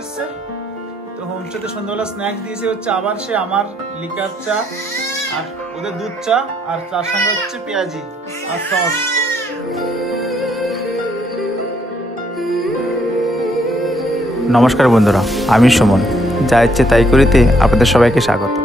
এসছে। তো হোমস্টেতে সন্ধ্যাবেলা স্ন্যাক্স দিয়েছে হচ্ছে আবার সে আমার লিকার চা আর ওদের দুধ চা, আর তার সঙ্গে হচ্ছে পেঁয়াজি আর সস। নমস্কার বন্ধুরা, আমি সুমন। যা ইচ্ছে তাই করিতে আপনাদের সবাইকে স্বাগত।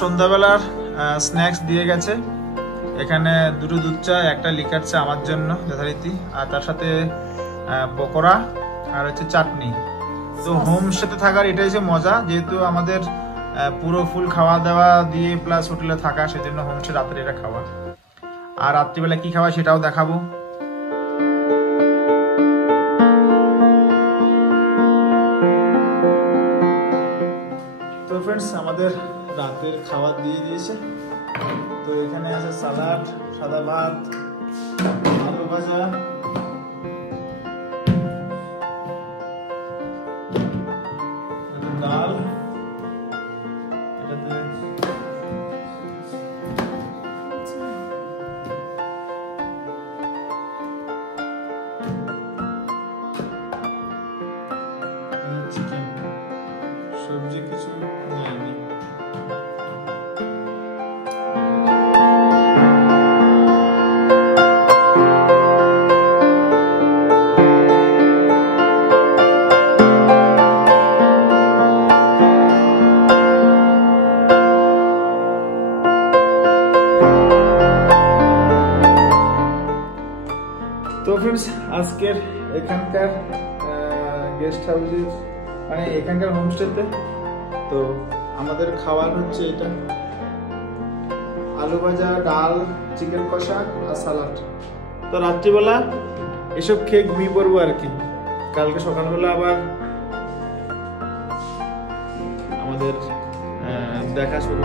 সন্ধ্যাবেলার স্ন্যাক্স দিয়ে গেছে। এখানে দুটো দুধ চা, একটা লিকার চা আমার জন্য যথারীতি, আর তার সাথে পকোড়া আর হচ্ছে চাটনি। তো হোমস্টেতে থাকার এটাই হচ্ছে মজা, যেহেতু আমাদের পুরো ফুল খাওয়া দাওয়া দিয়ে প্লাস হোটেলে থাকা, সেজন্য হোমস্টে রাত্রে এটা খাওয়া। আর রাত্রিবেলা কি খাওয়া সেটাও দেখাবো। তো ফ্রেন্ডস, আমাদের রাতের খাবার দিয়ে দিয়েছে। তো এখানে আছে সালাড, সাদা ভাত, আলু ভাজা, ডাল, এটাতে চিকেন, সবজি কিছু নেই। তো ফ্রেন্ডস, আজকের এখানকার গেস্ট হাউসের মানে এখানকার হোমস্টেতে তো আমাদের খাবার হচ্ছে এটা: আলু ভাজা, ডাল, চিকেন কষা আর সালাড। তো রাত্রিবেলা এসব খেয়ে ঘুমিয়ে পড়বো আর কি। কালকে সকালবেলা আবার আমাদের দেখা শুরু।